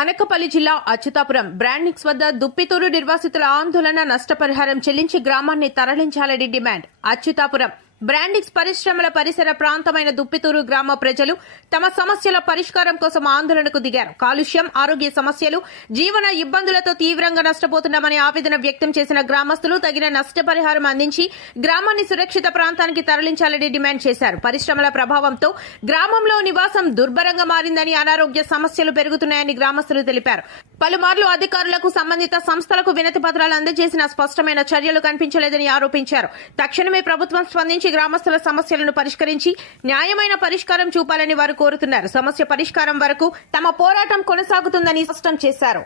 అనకపల్లి జిల్లా అచ్యుతాపురం బ్రాండిక్స్ వద్ద దుప్పితూరు నిర్వాసితుల ఆందోళన నష్టపరిహారం చెల్లించి గ్రామాన్ని తరలించాలని డిమాండ్. అచ్యుతాపురం బ్రాండిక్స్ పరిశ్రమల పరిసర ప్రాంతమైన దుప్పితూరు గ్రామ ప్రజలు తమ సమస్యల పరిష్కారం కోసం ఆందోళనకు దిగారు. కాలుష్యం, ఆరోగ్య సమస్యలు, జీవన ఇబ్బందులతో తీవ్రంగా నష్టపోతున్నామని ఆవేదన వ్యక్తం చేసిన గ్రామస్తులు తగిన నష్టపరిహారం అందించి గ్రామాన్ని సురక్షిత ప్రాంతానికి తరలించాలని డిమాండ్ చేశారు. పరిశ్రమల ప్రభావంతో గ్రామంలో నివాసం దుర్భరంగా మారిందని, అనారోగ్య సమస్యలు పెరుగుతున్నాయని గ్రామస్తులు తెలిపారు. పలుమార్లు అధికారులకు, సంబంధిత సంస్థలకు వినతి పత్రాలు అందజేసిన స్పష్టమైన చర్యలు కనిపించలేదని ఆరోపించారు. తక్షణమే ప్రభుత్వం స్పందించి గ్రామస్తుల సమస్యలను పరిష్కరించి న్యాయమైన పరిష్కారం చూపాలని వారు కోరుతున్నారు. సమస్య పరిష్కారం వరకు తమ పోరాటం కొనసాగుతుందని స్పష్టం చేశారు.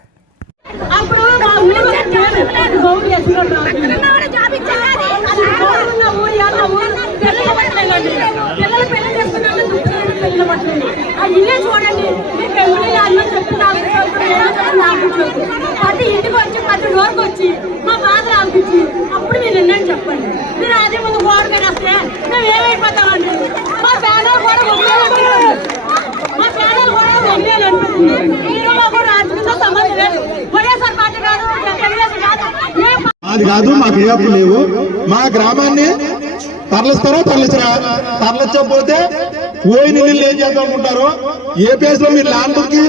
ఇంటికి వచ్చి ప్రతి డోర్కి వచ్చి మా బాధలు ఆపించి అప్పుడు మీరు ఎన్నని చెప్పండి. మీరు అదే ముందు గోడ మీద వస్తే మేము ఏమైపోతామండి. మా పేదలు కూడా అనిపిస్తుంది. మీరు మాకు రాజకీయంతో సంబంధం లేదు. వైఎస్ఆర్ పార్టీ కాదు, తెలుగుదేశం కాదు, అది కాదు. మాకు ఏ అప్పు లేవు. మా గ్రామాన్ని తరలిస్తారో తరలించరా? తరలించకపోతే పోయిన ఇల్లు ఏం చేద్దాం అనుకుంటారో, ఏ ప్లేస్ లో మీరు ల్యాండ్కి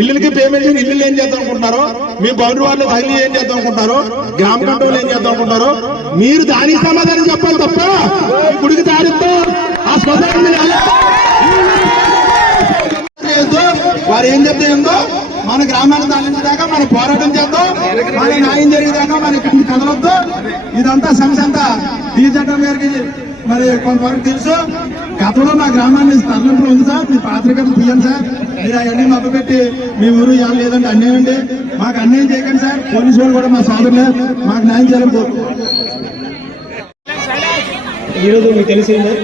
ఇల్లుకి పేమెంట్ చేసి ఇల్లు ఏం చేద్దాం అనుకుంటారో, మీ బౌండరీ వాళ్ళు ఫైల్ ఏం చేద్దాం అనుకుంటారో, గ్రామ కంట్రోల్ ఏం చేద్దాం అనుకుంటారో మీరు దానికి సమాధానం చెప్పాలి తప్ప గుడికి దారితో ఆ స్వతంత్రం వారు ఏం చెప్తే ఏందో మన గ్రామాన్ని తరలించేదాకా మన పోరాటం చేద్దాం. మన న్యాయం జరిగేదాకా మన కదలొద్దు. ఇదంతా సమస్య అంతా చట్టం గారికి మరి కొంతవరకు తెలుసు. గతంలో మా గ్రామాన్ని తరలింపులు ఉంది సార్. మీ పాత్రికలు తీయండి సార్. మీరు అవన్నీ మబ్బు పెట్టి మీ ఊరు ఇవ్వాలి లేదంటే అన్యాయం అండి. మాకు అన్యాయం చేయకండి సార్. పోలీసు వాళ్ళు కూడా మా సోదరులే, మాకు న్యాయం చేయాలి. ఈరోజు మీకు తెలిసిందే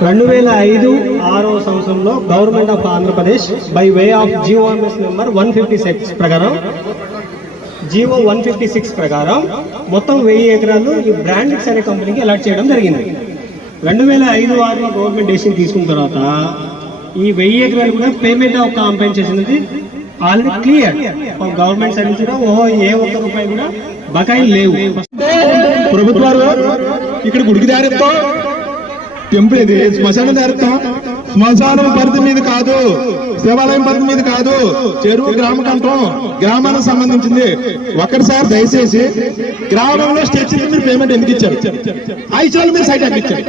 2005-6 సంవత్సరంలో government of Andhra Pradesh by way of GOMS number 156 ప్రకారం GO 156 ప్రకారం మొత్తం 1000 ఎకరాలు ఈ బ్రాండిక్స్ అనే కంపెనీకి అలాట్ చేయడం జరిగింది. 2005-6లో గవర్నమెంట్ డెసిషన్ తీసుకున్న తర్వాత ఈ 1000 ఎకరాలు కూడా పేమెంట్ ఆఫ్ కాంపెన్సేషన్ అనేది ఆల్రెడీ క్లియర్. గవర్నమెంట్ సర్వీస్ కూడా ఏ ఒక్క రూపాయి కూడా బకాయిలు లేవు. ప్రభుత్వాలు ఇక్కడ గుడికి దారిస్తాం, టెంపుల్ ఇది శ్మశానం దారిస్తాం. శ్మశానం పరిధి మీద కాదు, శివాలయం పరిధి మీద కాదు, చెరువు గ్రామ కంట్రోల్ గ్రామానికి సంబంధించింది. ఒక్కసారి దయచేసి గ్రామంలో స్టేషన్ మీరు పేమెంట్ ఎందుకు ఇచ్చారు? 5 సార్లు మీరు సైట్ ఎందుకు ఇచ్చారు?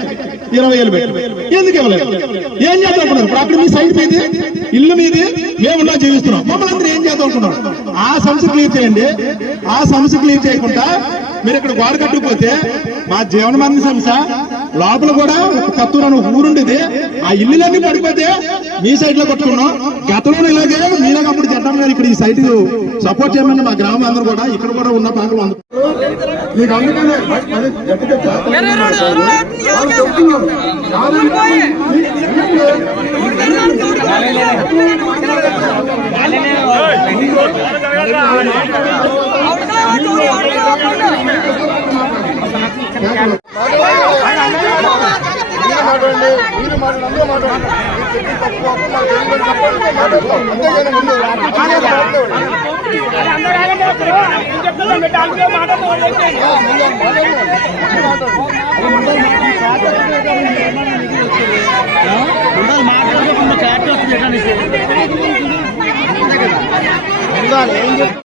20,000 పెట్టి ఎందుకు ఇవ్వలేదు? ఏం చేద్దాం అనుకున్నారు? ప్రాపర్టీ మీ సైట్ మీది, ఇల్లు మీది, మేమున్నా జీవిస్తున్నాం. మమ్మల్ని అందరూ ఏం చేద్దాం అనుకున్నాం? ఆ సమస్య క్లియర్ చేయండి. ఆ సమస్య క్లియర్ చేయకుండా మీరు ఇక్కడ గోడ కట్టుకుపోతే మా జీవనమరణ సమస్య లోపల కూడా కత్తూరు ఊరుండేది. ఆ ఇల్లులన్నీ పడిపోతే మీ సైడ్ లో కొట్టుకున్నాం. గతంలో ఇలాగే మీలాగా అప్పుడు జడ్డం గారు ఇక్కడ ఈ సైట్ సపోర్ట్ చేయమని మా గ్రామం అందరూ కూడా ఇక్కడ కూడా ఉన్న పాకలు మీకు అందుకనే